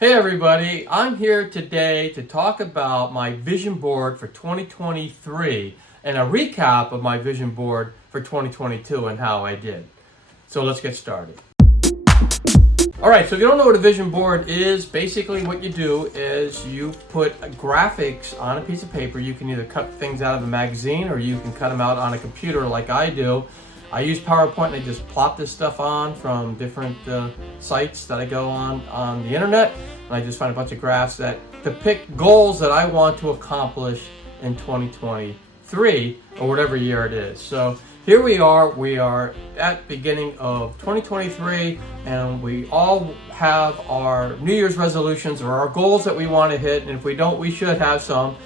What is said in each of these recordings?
Hey everybody, I'm here today to talk about my vision board for 2023 and a recap of my vision board for 2022 and how I did. So let's get started. Alright, so if you don't know what a vision board is, basically what you do is you put graphics on a piece of paper. You can either cut things out of a magazine or you can cut them out on a computer like I do. I use PowerPoint and I just plop this stuff on from different sites that I go on the internet, and I just find a bunch of graphs that depict goals that I want to accomplish in 2023 or whatever year it is. So here we are at the beginning of 2023, and we all have our New Year's resolutions or our goals that we want to hit, and if we don't, we should have some.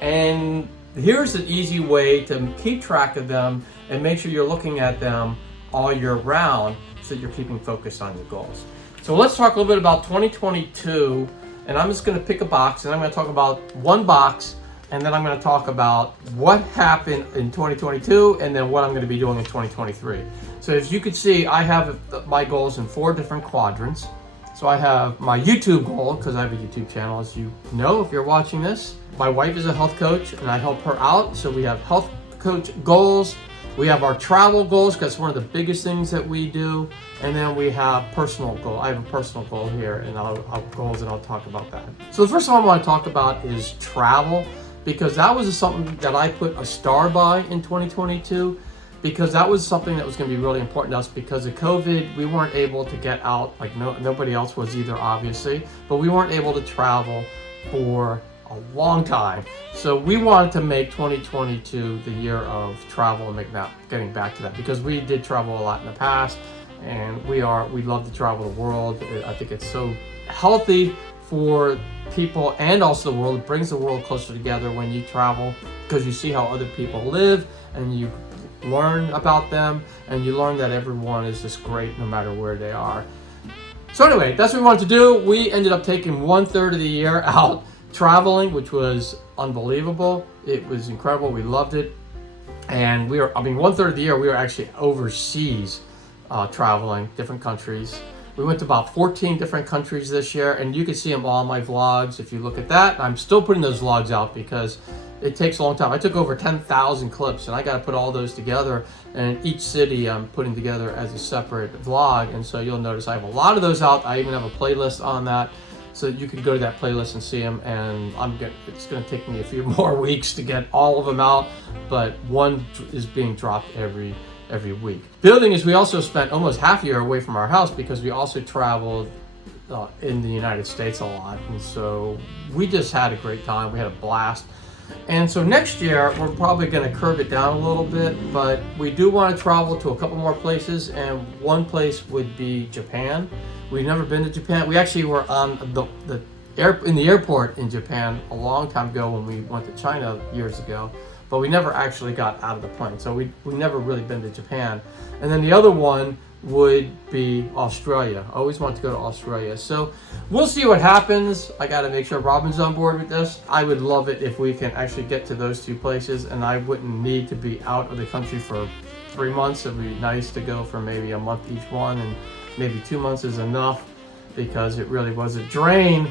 And here's an easy way to keep track of them and make sure you're looking at them all year round so that you're keeping focused on your goals. So let's talk a little bit about 2022, and I'm just going to pick a box, and I'm going to talk about one box, and then I'm going to talk about what happened in 2022 and then what I'm going to be doing in 2023. So as you can see, I have my goals in 4 different quadrants. So I have my YouTube goal, because I have a YouTube channel, as you know if you're watching this. My wife is a health coach and I help her out, so we have health coach goals. We have our travel goals, because it's one of the biggest things that we do. And then we have personal goal. I have a personal goal here, and I'll goals, and I'll talk about that. So the first one I want to talk about is travel, because that was something that I put a star by in 2022, because that was something that was going to be really important to us. Because of COVID, we weren't able to get out, like nobody else was either, obviously, but we weren't able to travel for a long time. So we wanted to make 2022 the year of travel and getting back to that, because we did travel a lot in the past, and we love to travel the world. I think it's so healthy for people and also the world. It brings the world closer together when you travel, because you see how other people live and you learn about them, and you learn that everyone is just great no matter where they are. So anyway, that's what we wanted to do. We ended up taking 1/3 of the year out traveling, which was unbelievable. It was incredible. We loved it. And 1/3 of the year we were actually overseas traveling, different countries. We went to about 14 different countries this year, and you can see them all in my vlogs if you look at that. I'm still putting those vlogs out because it takes a long time. I took over 10,000 clips, and I got to put all those together, and each city I'm putting together as a separate vlog. And so you'll notice I have a lot of those out. I even have a playlist on that, so you can go to that playlist and see them. And it's going to take me a few more weeks to get all of them out, but one is being dropped every week. The other thing is we also spent almost half a year away from our house, because we also traveled in the United States a lot. And so we just had a great time. We had a blast. And so next year we're probably going to curb it down a little bit, but we do want to travel to a couple more places, and one place would be Japan. We've never been to Japan. We actually were on in the airport in Japan a long time ago when we went to China years ago, but we never actually got out of the plane. So we never really been to Japan. And then the other one would be Australia. I always want to go to Australia. So we'll see what happens. I got to make sure Robin's on board with this. I would love it if we can actually get to those 2 places, and I wouldn't need to be out of the country for 3 months. It'd be nice to go for maybe a month each one, and maybe 2 months is enough, because it really was a drain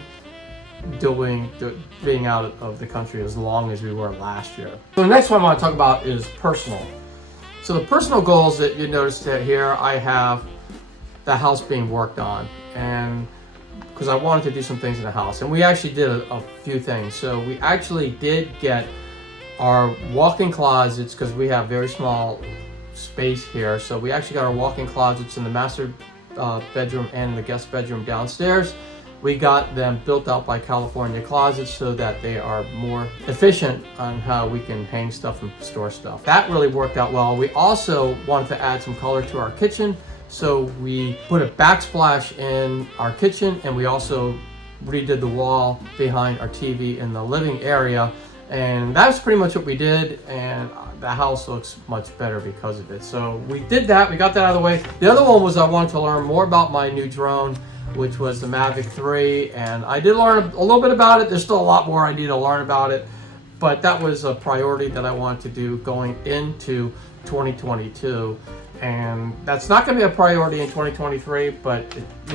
being out of the country as long as we were last year. So the next one I want to talk about is personal. So the personal goals that you notice that here, I have the house being worked on, and because I wanted to do some things in the house, and we actually did a few things. So we actually did get our walk-in closets, because we have very small space here. So we actually got our walk-in closets in the master bedroom and the guest bedroom downstairs. We got them built out by California Closets so that they are more efficient on how we can hang stuff and store stuff. That really worked out well. We also wanted to add some color to our kitchen, so we put a backsplash in our kitchen, and we also redid the wall behind our TV in the living area. And that's pretty much what we did, and the house looks much better because of it. So we did that, we got that out of the way. The other one was I wanted to learn more about my new drone, which was the Mavic 3, and I did learn a little bit about it. There's still a lot more I need to learn about it, but that was a priority that I wanted to do going into 2022. And that's not going to be a priority in 2023, but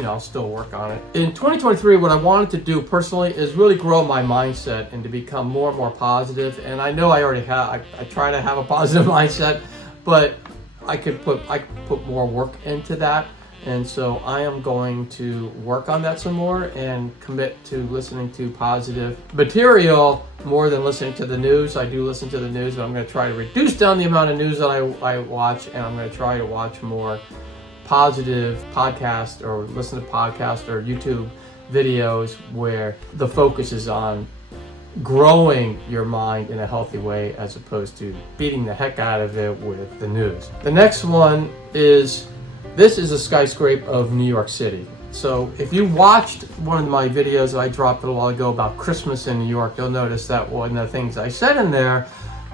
I'll still work on it. In 2023, what I wanted to do personally is really grow my mindset and to become more and more positive. And I know I already have. I try to have a positive mindset, but I could put more work into that. And so I am going to work on that some more and commit to listening to positive material more than listening to the news. I do listen to the news, but I'm going to try to reduce down the amount of news that I watch, and I'm going to try to watch more positive podcasts or listen to podcasts or YouTube videos where the focus is on growing your mind in a healthy way as opposed to beating the heck out of it with the news. The next one is, this is a skyscraper of New York City. So if you watched one of my videos that I dropped a little while ago about Christmas in New York, you'll notice that one of the things I said in there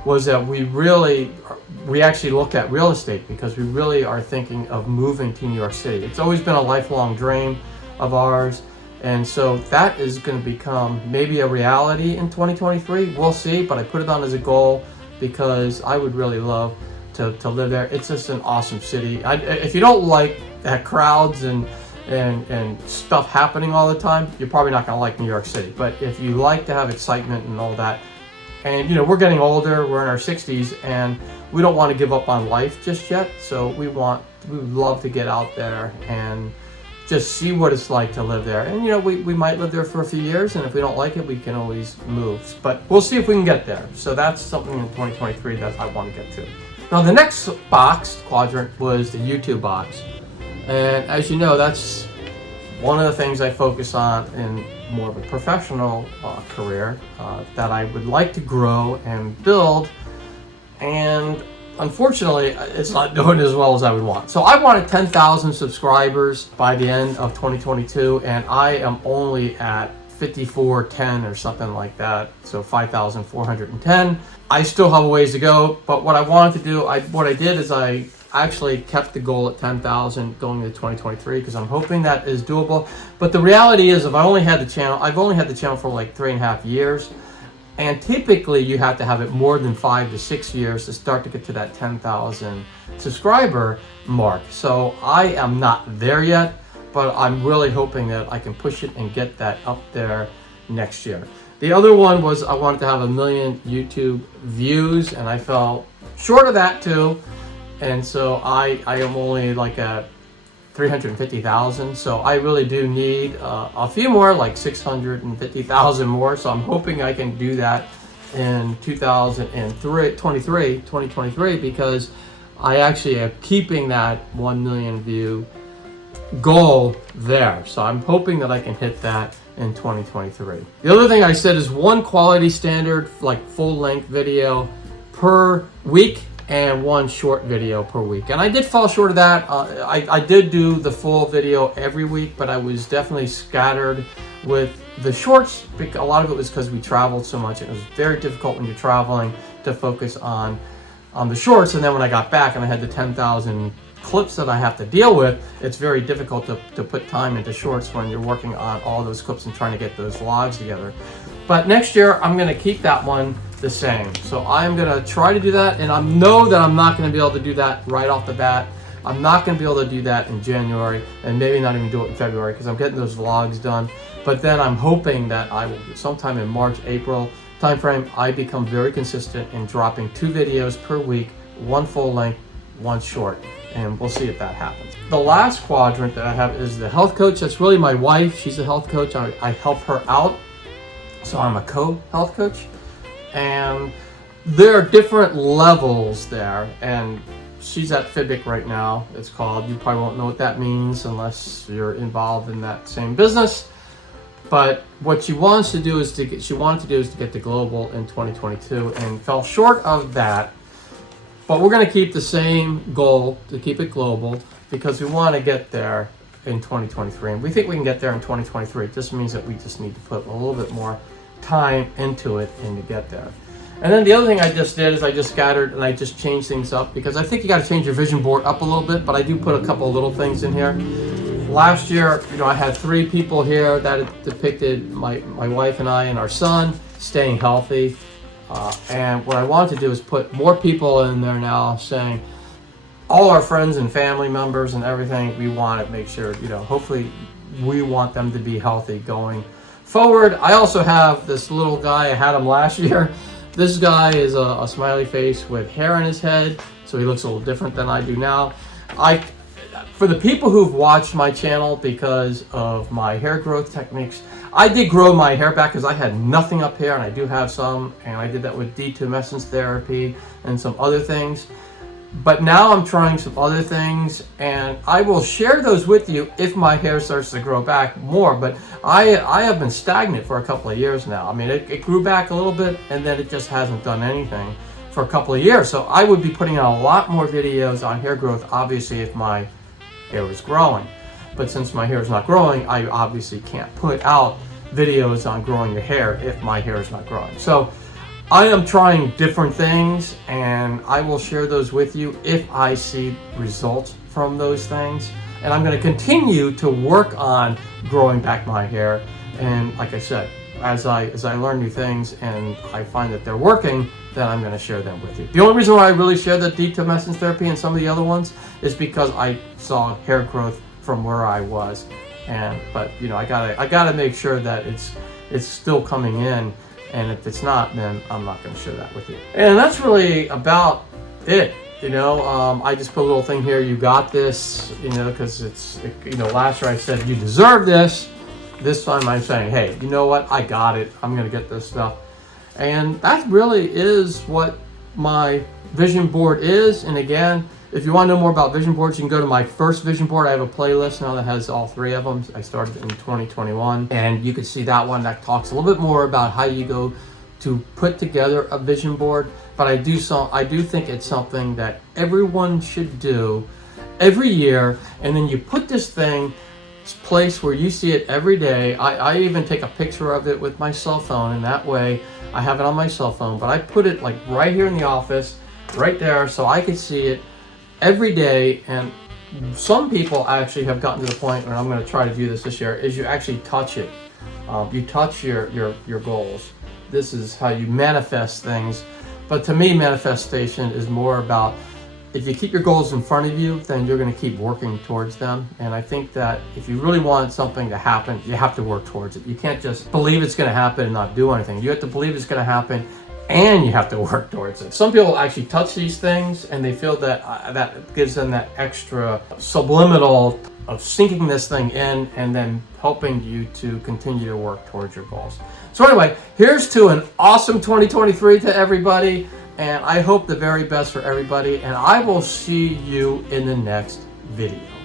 was that we actually look at real estate because we really are thinking of moving to New York City. It's always been a lifelong dream of ours. And so that is going to become maybe a reality in 2023. We'll see, but I put it on as a goal because I would really love to live there. It's just an awesome city. If you don't like crowds and stuff happening all the time, you're probably not going to like New York City. But if you like to have excitement and all that, and we're getting older, we're in our 60s, and we don't want to give up on life just yet. So we would love to get out there and just see what it's like to live there. And we might live there for a few years, and if we don't like it, we can always move. But we'll see if we can get there. So that's something in 2023 that I want to get to. Now the next quadrant was the YouTube box. And as you know, that's one of the things I focus on in more of a professional career that I would like to grow and build. And unfortunately, it's not doing as well as I would want. So I wanted 10,000 subscribers by the end of 2022, and I am only at 5410 or something like that, so 5,410. I still have a ways to go, but what I wanted to do, what I did is I actually kept the goal at 10,000 going into 2023 because I'm hoping that is doable. But the reality is, I've only had the channel for like 3.5 years, and typically you have to have it more than 5 to 6 years to start to get to that 10,000 subscriber mark. So I am not there yet, but I'm really hoping that I can push it and get that up there next year. The other one was I wanted to have 1 million YouTube views, and I fell short of that too. And so I am only like at 350,000. So I really do need a few more, like 650,000 more. So I'm hoping I can do that in 2023, because I actually am keeping that 1 million view goal there. So I'm hoping that I can hit that in 2023. The other thing I said is one quality standard, like full length video per week and one short video per week. And I did fall short of that. I did do the full video every week, but I was definitely scattered with the shorts. A lot of it was because we traveled so much. It was very difficult when you're traveling to focus on the shorts. And then when I got back and I had the 10,000 clips that I have to deal with, it's very difficult to put time into shorts when you're working on all those clips and trying to get those vlogs together. But next year, I'm going to keep that one the same. So I'm going to try to do that, and I know that I'm not going to be able to do that right off the bat. I'm not going to be able to do that in January, and maybe not even do it in February, because I'm getting those vlogs done. But then I'm hoping that I will, sometime in March, April timeframe, I become very consistent in dropping 2 videos per week, 1 full length, 1 short. And we'll see if that happens. The last quadrant that I have is the health coach. That's really my wife. She's a health coach. I help her out. So I'm a co-health coach. And there are different levels there. And she's at FIBIC right now, it's called. You probably won't know what that means unless you're involved in that same business. But what she wants to do is to get to global in 2022 and fell short of that. But we're going to keep the same goal to keep it global because we want to get there in 2023. And we think we can get there in 2023. It just means that we just need to put a little bit more time into it and to get there. And then the other thing I just did is I just scattered and I just changed things up because I think you got to change your vision board up a little bit, but I do put a couple of little things in here. Last year, I had 3 people here that depicted my wife and I and our son staying healthy. And what I want to do is put more people in there now saying, all our friends and family members and everything, we want to make sure, hopefully we want them to be healthy going forward. I also have this little guy. I had him last year. This guy is a smiley face with hair in his head, so he looks a little different than I do now. For the people who've watched my channel because of my hair growth techniques, I did grow my hair back because I had nothing up here, and I do have some, and I did that with detumescence therapy and some other things. But now I'm trying some other things, and I will share those with you if my hair starts to grow back more. But I have been stagnant for a couple of years now. I mean, it grew back a little bit, and then it just hasn't done anything for a couple of years. So I would be putting out a lot more videos on hair growth, obviously, if my hair was growing. But since my hair is not growing, I obviously can't put out videos on growing your hair if my hair is not growing. So I am trying different things, and I will share those with you if I see results from those things. And I'm going to continue to work on growing back my hair. And like I said, as I learn new things and I find that they're working, then I'm going to share them with you. The only reason why I really share the detumescence therapy and some of the other ones is because I saw hair growth from where I was. But I gotta make sure that it's still coming in, and if it's not, then I'm not going to share that with you. And that's really about it. I just put a little thing here. You got this. Because last year I said you deserve this. This time I'm saying, hey, you know what? I got it. I'm going to get this stuff. And that really is what my vision board is. And again, if you want to know more about vision boards, you can go to my first vision board. I have a playlist now that has all 3 of them. I started in 2021, and you can see that one that talks a little bit more about how you go to put together a vision board. But I do think it's something that everyone should do every year, and then you put this thing place where you see it every day. I even take a picture of it with my cell phone, and that way I have it on my cell phone, but I put it like right here in the office, right there, so I could see it every day. And some people actually have gotten to the point, and I'm going to try to do this year, is you actually touch it. You touch your goals. This is how you manifest things. But to me, manifestation is more about, if you keep your goals in front of you, then you're going to keep working towards them. And I think that if you really want something to happen, you have to work towards it. You can't just believe it's going to happen and not do anything. You have to believe it's going to happen, and you have to work towards it. Some people actually touch these things, and they feel that that gives them that extra subliminal of sinking this thing in and then helping you to continue to work towards your goals. So anyway, here's to an awesome 2023 to everybody. And I hope the very best for everybody, and I will see you in the next video.